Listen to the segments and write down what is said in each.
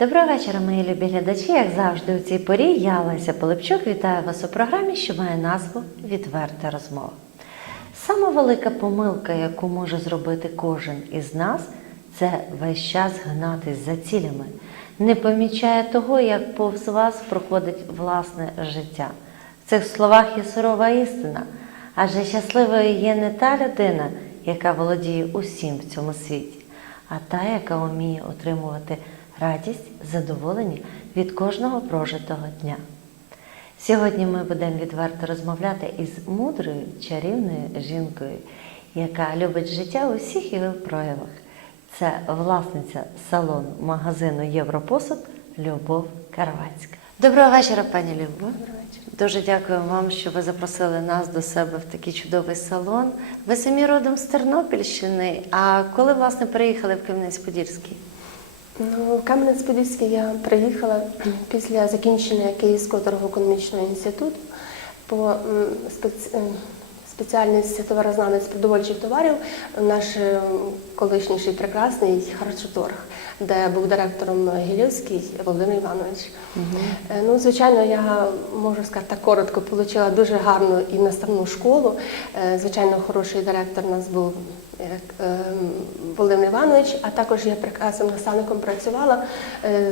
Доброго вечора, мої любі глядачі. Як завжди, у цій порі я Леся Пилипчук вітаю вас у програмі, що має назву Відверта розмова. Сама велика помилка, яку може зробити кожен із нас, це весь час гнатись за цілями, не помічає того, як повз вас проходить власне життя. В цих словах є сурова істина, адже щасливою є не та людина, яка володіє усім в цьому світі, а та, яка вміє отримувати радість, задоволення від кожного прожитого дня. Сьогодні ми будемо відверто розмовляти із мудрою чарівною жінкою, яка любить життя у всіх його проявах. Це власниця салону магазину Європосуд Любов Каравацька. Доброго вечора, пані Любов. Дуже дякую вам, що ви запросили нас до себе в такий чудовий салон. Ви самі родом з Тернопільщини. А коли власне переїхали в Кам'янець-Подільський? Ну, Кам'янець-Подільський я приїхала після закінчення Київського торгово-економічного інституту по спеці... спец- е, спеціальності товарознавець продовольчих товарів, наш колишній прекрасний харчоторг, де був директором Гілівський Володимир Іванович. Е, Ну, звичайно, я можу сказати так коротко, отримала дуже гарну і наставну школу. Е, Звичайно, хороший директор у нас був е, Володимир Іванович, а також я прекрасним наставником працювала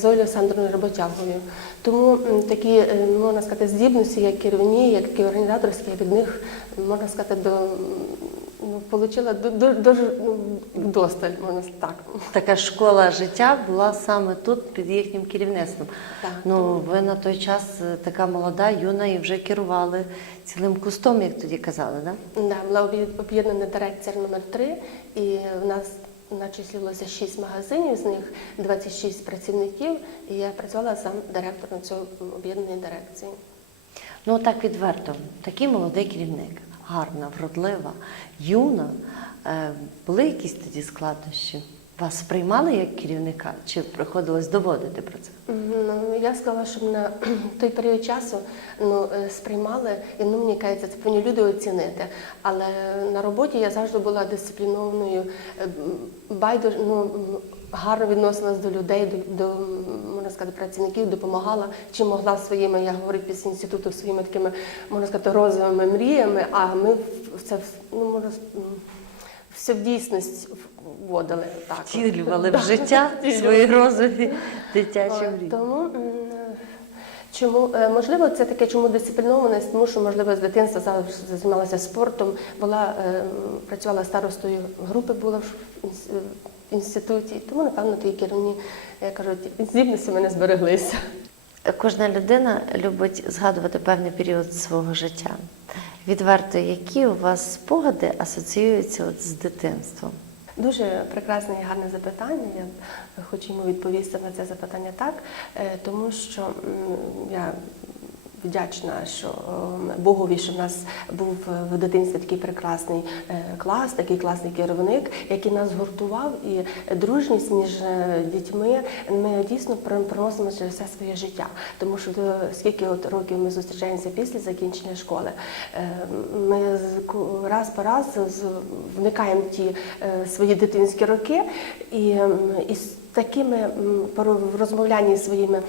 з Олею Олександрівною Роботяговою. Тому такі, можна сказати, здібності, як керівні, як і організаторські, я від них, можна сказати, до, ну, отримала дуже ну, досталь, можна так. Така школа життя була саме тут під їхнім керівництвом. Так. Ну, ви на той час е, така молода, юна і вже керували цілим кустом, як тоді казали, да? Да, була об'єднана дирекція номер 3 і в нас начислилося 6 магазинів, з них 26 працівників, і я працювала сам директором цього об'єднаної дирекції. Ну так відверто, такий молодий керівник, гарна, вродлива, юна. Е, були якісь тоді складнощі? Вас сприймали як керівника, чи приходилось доводити про це? Ну, я сказала, що на той період часу ну, е, сприймали, і ну, мені кажеться, це повинні люди оцінити. Але на роботі я завжди була дисциплінованою, е, м, байдуж, ну, гарно відносилась до людей, до, до можна сказати, працівників, допомагала, чи могла своїми, я говорю після інституту, своїми такими, можна сказати, розовими мріями, а ми в це ну, можна, все в дійсність вводили. Так. Втілювали в життя свої розові дитячі Е, мрії. Тому чому е, можливо це таке, чому дисциплінованість, тому що можливо з дитинства завжди займалася спортом, була е, працювала старостою групи, була в інституті. Тому напевно ті керівні як кажуть, здібності мене збереглися. Кожна людина любить згадувати певний період свого життя. Відверто, які у вас спогади асоціюються от з дитинством? Дуже прекрасне і гарне запитання. Я хочу йому відповісти на це запитання так, е, тому що я вдячна, що ем, Богові, що в нас був в дитинстві такий прекрасний е, клас, такий класний керівник, який нас гуртував, і дружність між е, дітьми ми дійсно пр- проносимо через все своє життя. Тому що до скільки от років ми зустрічаємося після закінчення школи, е, ми раз по раз вникаємо ті е, свої дитинські роки, і, і з такими зі своїми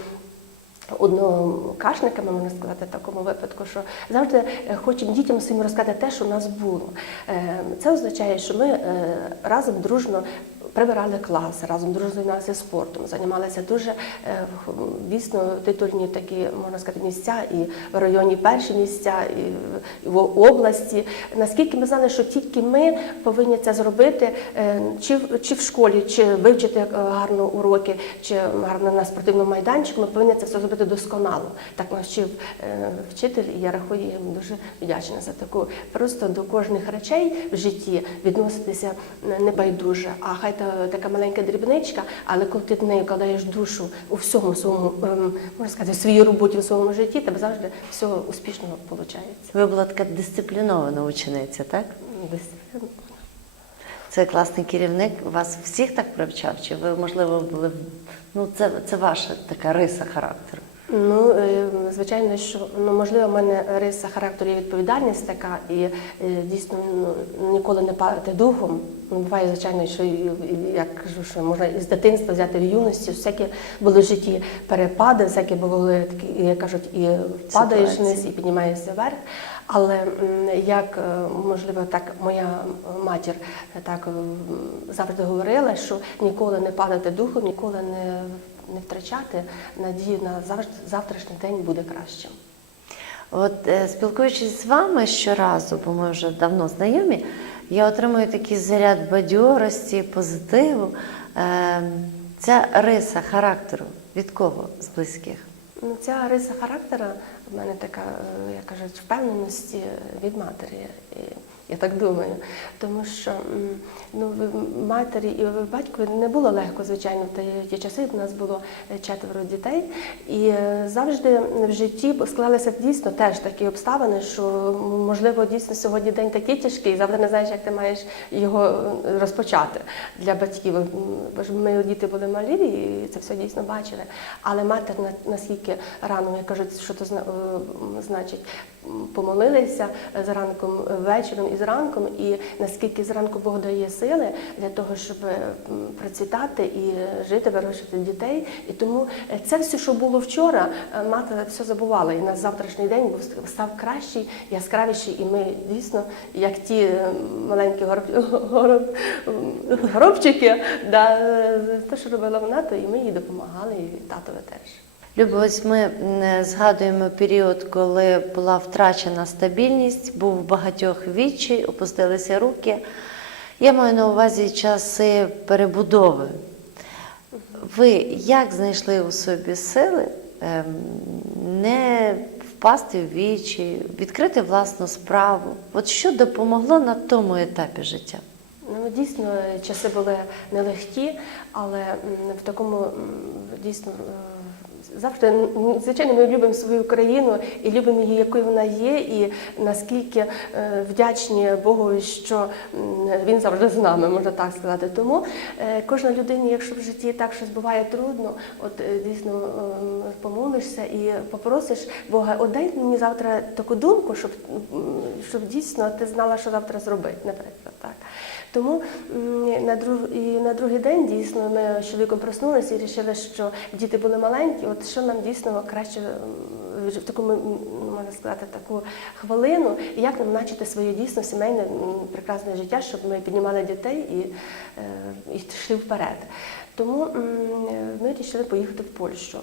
однокашниками, можна сказати, в такому випадку, що завжди е, хочемо дітям своїм розказати те, що у нас було. Е, Це означає, що ми е, разом дружно прибирали клас, разом займалися спортом, займалися дуже е, дійсно титульні такі, можна сказати, місця і в районі перші місця, і в- області. Наскільки ми знали, що тільки ми повинні це зробити, е, чи, чи в школі, чи вивчити е, гарно уроки, чи гарно на спортивному майданчику, ми повинні це все зробити досконало. Так навчив е, вчитель, і я рахую я дуже вдячна за таку. Просто до кожних речей в житті відноситися небайдуже, а хай така маленька дрібничка, але коли ти в неї вкладаєш душу у всьому своєму, ем, можна сказати, своїй роботі, в своєму житті, тебе завжди все успішно виходить. Ви була така дисциплінована учениця, так? Дисциплінована. Це класний керівник. Вас всіх так привчав? Чи ви, можливо, були ну це, це ваша така риса характеру? Ну, е, звичайно, що ну можливо, в мене риса характеру є відповідальність така, і е, дійсно ну, ніколи не падати духом. Ну, буває, звичайно, що я кажу, що можна із дитинства взяти в юності, всякі були в житті перепади, всякі були такі, як кажуть, і падаєш вниз, і піднімаєшся вверх. Але як е, можливо так моя матір так завжди говорила, що ніколи не падати духом, ніколи не, не втрачати надію на завтрашній день буде кращим. От е, спілкуючись з вами щоразу, бо ми вже давно знайомі, я отримую такий заряд бадьорості, позитиву. Е, Ця риса характеру від кого з близьких? Ну, ця риса характера в мене така, е, як кажуть, впевненості від матері. Я так думаю. Тому що ну, в- матері і батькові не було легко, звичайно, в ті- часи. У нас було е, четверо дітей. І е, завжди в житті склалися дійсно теж такі обставини, що можливо дійсно сьогодні день такий тяжкий, завжди не знаєш, як ти маєш його е, розпочати для батьків. Бо ж ми діти були малі і це все дійсно бачили. Але матір на- наскільки рано, як кажуть, що то значить, помолилися зранком, вечором і зранком, і наскільки зранку Бог дає сили для того, щоб процвітати і жити, вирощувати дітей. І тому е, це все, що було вчора, е, мати все забувала. І на завтрашній день був став кращий, яскравіший, і ми дійсно, як ті е, маленькі гороб, гороб, горобчики, да, е, те, що робила вона, то і ми їй допомагали, і татові теж. Любо, ось ми згадуємо період, коли була втрачена стабільність, був багатьох відчай, опустилися руки. Я маю на увазі часи перебудови. Ви як знайшли у собі сили ем, не впасти в вічі, відкрити власну справу? От що допомогло на тому етапі життя? Ну, дійсно, часи були нелегкі, але в такому дійсно е, завжди, звичайно, ми любимо свою країну і любимо її, якою вона є, і наскільки е, вдячні Богу, що він завжди з нами, можна так сказати. Тому е, кожна людина, якщо в житті так щось буває трудно, от е, дійсно ем, помолишся і попросиш Бога, от мені завтра таку думку, щоб, щоб дійсно ти знала, що завтра зробити, наприклад. Так. Тому на, друг, і на другий день дійсно ми з чоловіком проснулися і вирішили, що діти були маленькі, от що нам дійсно краще в таку, можна сказати, таку хвилину, і як нам начати своє дійсно сімейне прекрасне життя, щоб ми піднімали дітей і, е, і йшли вперед. Тому ми вирішили поїхати в Польщу.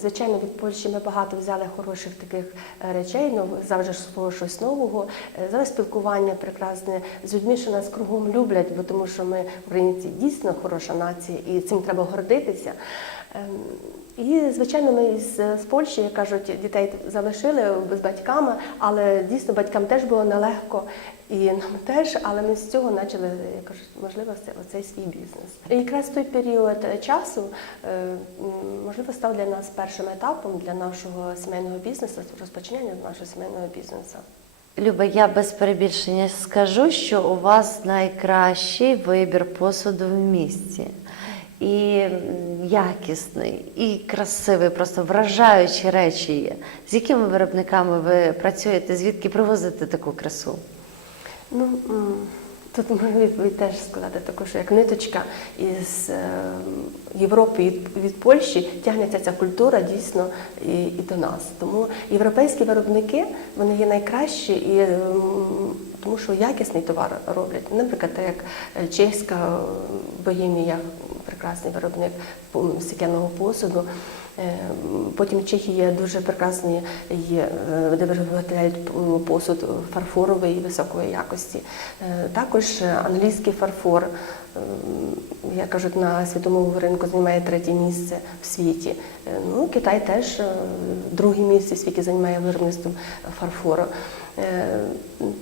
Звичайно, від Польщі ми багато взяли хороших таких е, речей, ну, завжди свого щось нового. Е, Зараз спілкування прекрасне з людьми, що нас кругом люблять, бо тому що ми українці дійсно хороша нація, і цим треба гордитися. Ем, І, звичайно, ми з, Польщі, як кажуть, дітей залишили з батьками, але дійсно батькам теж було нелегко. І нам теж, але ми з цього почали, я кажу, можливо, це- оцей свій бізнес. І якраз той період часу, е, можливо, став для нас першим етапом для нашого сімейного бізнесу, розпочинання нашого сімейного бізнесу. Люба, я без перебільшення скажу, що у вас найкращий вибір посуду в місті. І якісний, і красивий, просто вражаючі речі є. З якими виробниками ви працюєте? Звідки привозите таку красу? Ну, тут можна відповідь теж сказати, також як ниточка із е, Європи від, від Польщі тягнеться ця культура дійсно і, і до нас. Тому європейські виробники вони є найкращі і тому що якісний товар роблять. Наприклад, так як е, чеська е, боємія, прекрасний виробник стекляного посуду. Е, Потім в Чехії дуже прекрасні, є, де виготовляють посуд фарфоровий високої якості. Також англійський фарфор, як кажуть, на світовому ринку займає третє місце в світі. Ну, Китай теж друге місце в світі займає виробництвом фарфору. Е,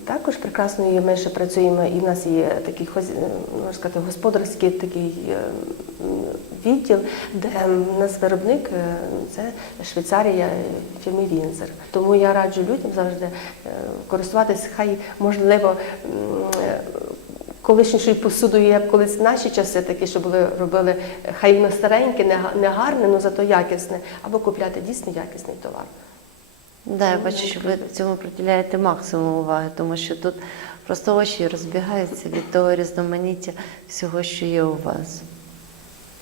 Також прекрасно ми ще працюємо, і в нас є такий е, можна сказати, господарський такий е, відділ, де в нас виробник це Швейцарія фірми Вінзер. Тому я раджу людям завжди користуватися, хай можливо. м, Колишньою посудою, як колись наші часи такі, що були робили, хай воно стареньке, не не гарне, але зато якісне, або купляти дійсно якісний товар. Да, я бачу, що ви цьому приділяєте максимум уваги, тому що тут просто очі розбігаються від того різноманіття всього, що є у вас.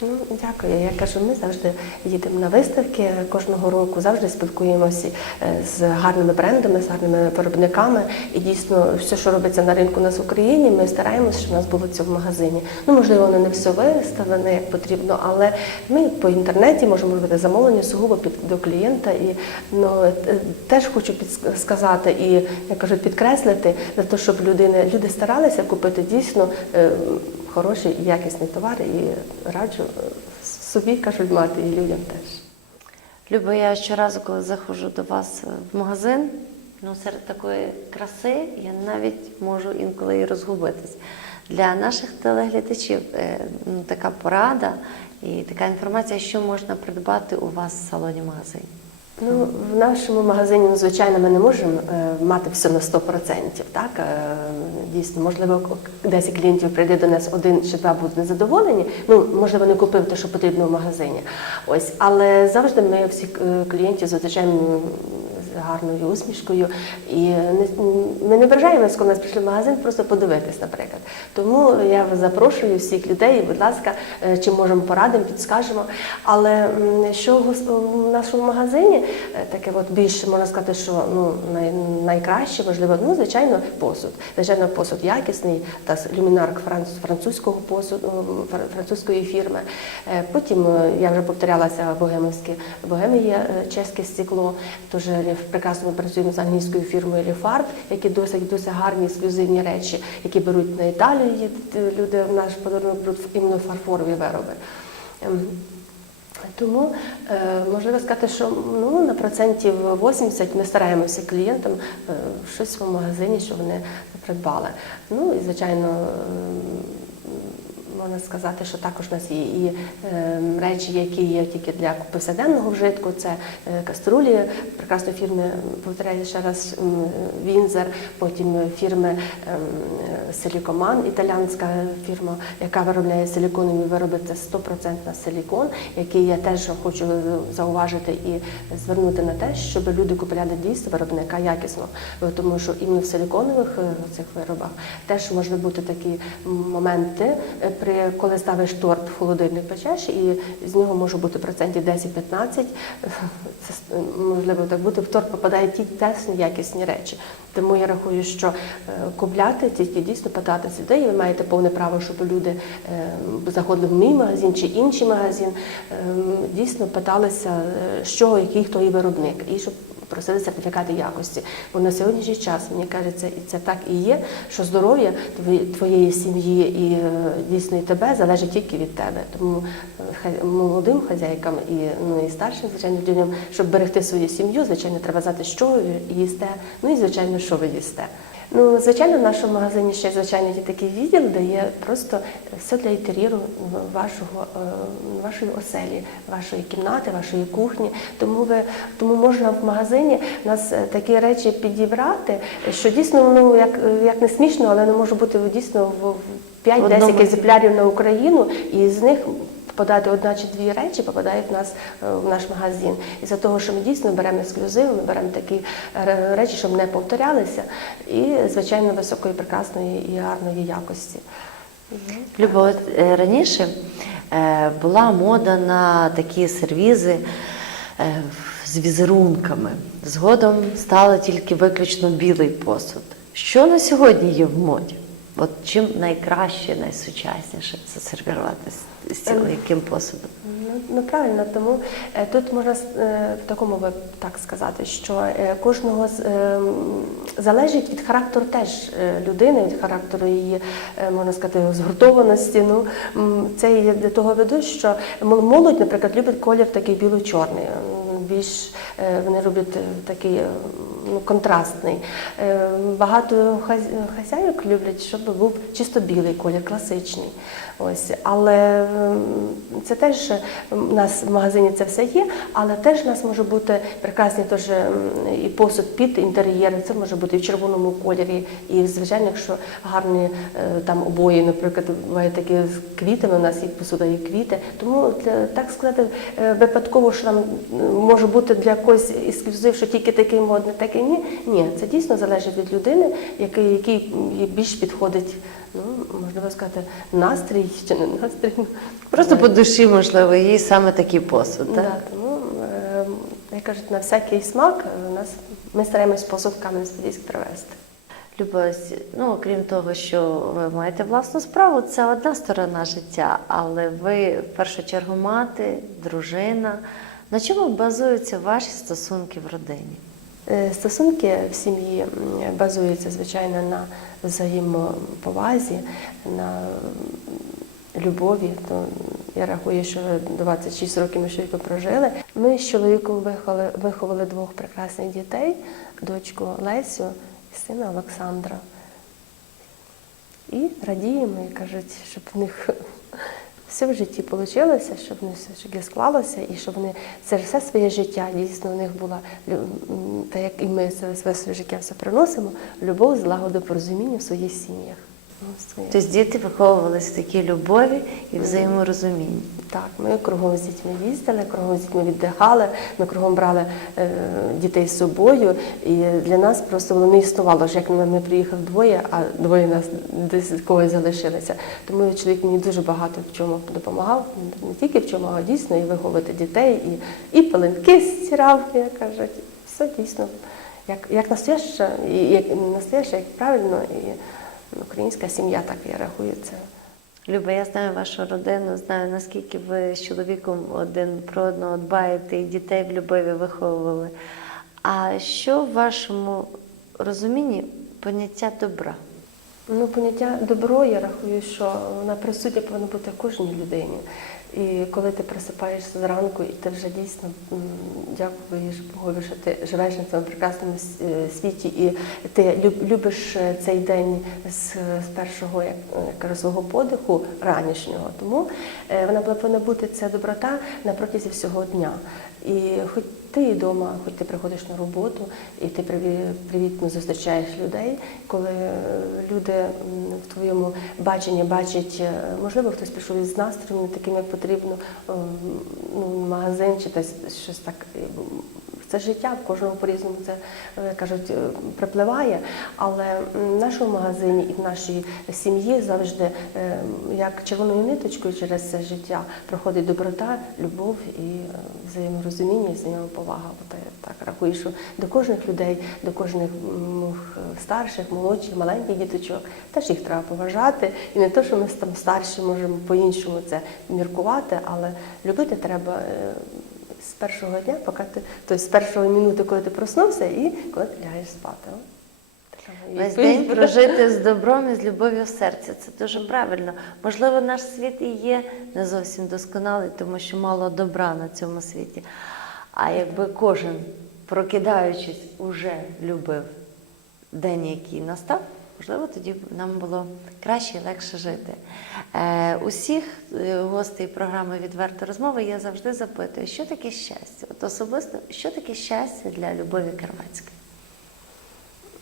Ну, дякую. Я кажу, ми завжди їдемо на виставки кожного року, завжди спілкуємося е, з гарними брендами, з гарними виробниками. І дійсно, все, що робиться на ринку у нас в Україні, ми стараємося, щоб у нас було це в магазині. Ну, можливо, воно не все виставлене як потрібно, але ми по інтернеті можемо робити замовлення сугубо під до клієнта. І ну, е, теж хочу підсказати і як кажуть, підкреслити для того, щоб людини люди старалися купити дійсно. Е, хороший і якісний товар і раджу е, собі кажуть мати і людям теж. Люба, я щоразу, коли заходжу до вас в магазин, ну серед такої краси я навіть можу інколи і розгубитись. Для наших телеглядачів е, ну, така порада і така інформація, що можна придбати у вас в салоні магазині. Ну, в нашому магазині, ну, звичайно, ми не можемо е, мати все на 100%. Так? Е, дійсно, можливо, 10 клієнтів прийде до нас, один чи два будуть незадоволені. Ну, можливо, не купив те, що потрібно в магазині. Ось, але завжди ми всіх е, клієнтів зустрічаємо гарною усмішкою. І ми не ображаємося, коли нас прийшли в магазин, просто подивитись, наприклад. Тому я запрошую всіх людей, будь ласка, е, чим можемо порадимо, підскажемо. Але що в нашому магазині, е, таке от більше можна сказати, що ну найкраще, можливо, ну звичайно, посуд. Звичайно, посуд якісний, та люмінарк французького посуду, французької фірми. Е, Потім я вже повторялася богемовське богеми чеське стекло. Лі- прекрасно ми працюємо з англійською фірмою Ліфард, які досить досить гарні ексклюзивні речі, які беруть на е, Люди в наш подарунок беруть іменно фарфорові вироби. Ем, тому е, можливо сказати, що ну, на процентів 80 ми стараємося клієнтам е, щось в магазині, що вони придбали. Ну і звичайно. Можна сказати, що також у нас є і е, речі, які є тільки для повсякденного вжитку. Це е, каструлі прекрасної фірми, повторяю ще раз, Вінзер, потім фірми ем, Силікоман, італіанська фірма, яка виробляє силіконові вироби. Це 100% силікон, який я теж хочу зауважити і звернути на те, щоб люди купували дійсно виробника якісно, тому що іменно в силіконових е, цих виробах теж можуть бути такі моменти, е, при коли ставиш торт в холодильник печеш, і з нього може бути процентів 10-15. Це можливо так бути. В торт попадають ті тесні якісні речі. Тому я рахую, що е, купляти тільки дійсно питатися людей. Ви маєте повне право, щоб люди е, заходили в мій магазин чи інший магазин, е, дійсно питалися, е, з чого, який хто є виробник, і щоб просили сертифікати якості. Бо на сьогоднішній час мені кажеться, і це так і є, що здоров'я твоєї сім'ї і е, дійсно і тебе залежить тільки від тебе. Тому е, молодим хазяйкам і ну і старшим, звичайно, людям, щоб берегти свою сім'ю, звичайно, треба знати, що ви їсте, ну і звичайно, що ви їсте. Ну, звичайно, в нашому магазині ще звичайно є такий відділ, де є просто все для інтер'єру вашого, е, вашої оселі, вашої кімнати, вашої кухні. Тому ви тому можна в магазині у нас е, такі речі підібрати, що дійсно ну як, як не смішно, але не може бути дійсно в- в В 5-10 екземплярів на Україну, і з них попадати одна чи дві речі попадають в нас е, в наш магазин. І за того, що ми дійсно беремо ексклюзив, ми беремо такі речі, щоб не повторялися, і звичайно високої, прекрасної і гарної якості. Люба, от е, раніше е, була мода на такі сервізи е, з візерунками. Згодом стало тільки виключно білий посуд. Що на сьогодні є в моді? От чим найкраще, найсучасніше засервірувати з- з цілим яким посудом? Ну, ну правильно, тому е, тут можна е, в такому ви- так сказати, що е, кожного з, е, залежить від характеру теж людини, від характеру її, можна сказати, згуртованості. Ну, це і для того ведуть, що молодь, наприклад, любить колір такий біло-чорний. Більш вони люблять е, такий е, ну, контрастний. Е, Багато хаз- хазяїв люблять, щоб був чисто білий колір, класичний. Ось, але це теж у нас в магазині це все є, але теж у нас може бути прекрасний теж і посуд під інтер'єр. Це може бути і в червоному кольорі, і звичайно, якщо гарні е, там обої, наприклад, бувають такі з квітами. У нас є посуда і квіти. Тому так сказати, е, випадково, що там може бути для когось ексклюзив, що тільки такий модний, такий ні. Ні, це дійсно залежить від людини, який, який більш підходить. Ну, можливо сказати, настрій чи не настрій. Просто по душі, можливо, їй саме такий посуд. Так? Да, тому, е, як кажуть, на всякий смак е, у нас ми стараємось посуд в Кам'янець-Подільськ привезти. Любов, ну окрім того, що ви маєте власну справу, це одна сторона життя, але ви в першу чергу мати, дружина. На чому базуються ваші стосунки в родині? Е, Стосунки в сім'ї базуються, звичайно, на взаємоповазі, на любові. То я рахую, що 26 років ми з прожили. Ми з чоловіком виховали, виховали двох прекрасних дітей: дочку Лесю і сина Олександра. І радіємо, і кажуть, щоб в них все в житті вийшло, щоб вони все ж склалося, і щоб вони це все своє життя дійсно у них була та як і ми це своє життя все приносимо, любов, злагоду, порозуміння в своїх сім'ях. Тобто діти виховувалися в такій любові і взаєморозумінні. Так, ми кругом з дітьми їздили, кругом з дітьми віддихали, ми кругом брали е, дітей з собою. І для нас просто воно не існувало, ж як ми, приїхали двоє, а двоє нас десь когось залишилися. Тому чоловік мені дуже багато в чому допомагав, не тільки в чому, а дійсно і виховувати дітей, і, і пеленки стирав, як кажуть. Все дійсно, як, як настояща, і як настояща, як правильно, і українська сім'я, так я рахую це. Люба, я знаю вашу родину, знаю, наскільки ви з чоловіком один про одного дбаєте і дітей в любові виховували. А що в вашому розумінні поняття добра? Ну, поняття добро, я рахую, що вона присутня повинна бути в кожній людині. І коли ти просипаєшся зранку, і ти вже дійсно дякуєш Богові, що ти живеш на цьому прекрасному е, світі, і ти любиш е, цей день з, першого як, я кажу, свого подиху ранішнього. Тому вона вона повинна бути ця доброта на протязі всього дня. І хоч ти і вдома, хоч ти приходиш на роботу, і ти приві- привітно зустрічаєш людей, коли е, люди в твоєму баченні бачать, е, можливо, хтось прийшов із настроєм, таким, як потрібно, ну, магазин чи щось так. Це життя, в кожному по-різному це е, кажуть, е, припливає. Але в нашому магазині і в нашій сім'ї завжди е, як червоною ниточкою через це життя проходить доброта, любов і взаєморозуміння, взаємоповага. От я так рахую, що до кожних людей, до кожних старших, молодших, маленьких діточок теж їх треба поважати. І не те, що ми там старші можемо по-іншому це міркувати, але любити треба. Першого дня, поки ти, тобто з першої минути, коли ти проснувся, і коли ти лягаєш спати. Весь день прожити з добром і з любов'ю в серці. Це дуже правильно. Можливо, наш світ і є не зовсім досконалий, тому що мало добра на цьому світі. А якби кожен, прокидаючись, уже любив день, який настав, можливо, тоді нам було краще і легше жити. Е, усіх е, гостей програми Відверта розмова я завжди запитую, що таке щастя? От особисто, що таке щастя для Любові Карвацької?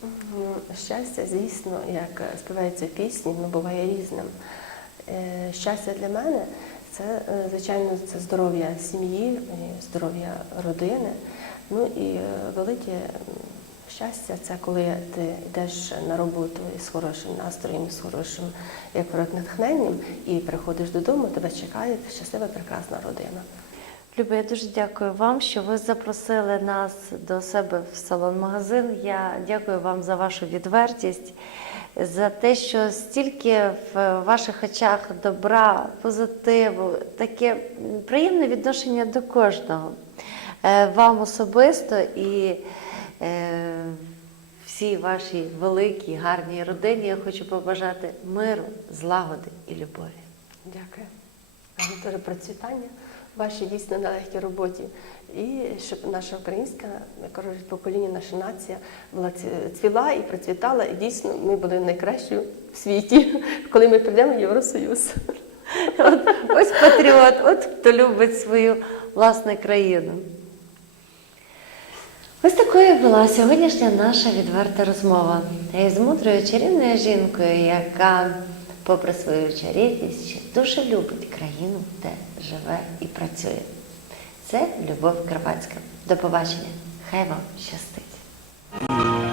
Ну, Щастя, звісно, як співається пісні, воно буває різним. Е, Щастя для мене це, е, звичайно, це здоров'я сім'ї, здоров'я родини. Ну і велике щастя це коли ти йдеш на роботу із хорошим настроєм, з хорошим як натхненням, і приходиш додому, тебе чекає щаслива, прекрасна родина. Люба, я дуже дякую вам, що ви запросили нас до себе в салон-магазин. Я дякую вам за вашу відвертість, за те, що стільки в ваших очах добра, позитиву, таке приємне відношення до кожного. Е, Вам особисто і всій вашій великій, гарній родині я хочу побажати миру, злагоди і любові. Дякую. Вам процвітання вашій дійсно нелегкій роботі. І щоб наша українська, кажуть, покоління, наша нація була цвіла і процвітала, і дійсно ми були найкращою в світі, коли ми прийдемо в Євросоюз. От, ось патріот, от хто любить свою власну країну. Ось такою була сьогоднішня наша відверта розмова із мудрою чарівною жінкою, яка, попри свою чарівність, ще дуже любить країну, де живе і працює. Це Любов Карпатська. До побачення. Хай вам щастить.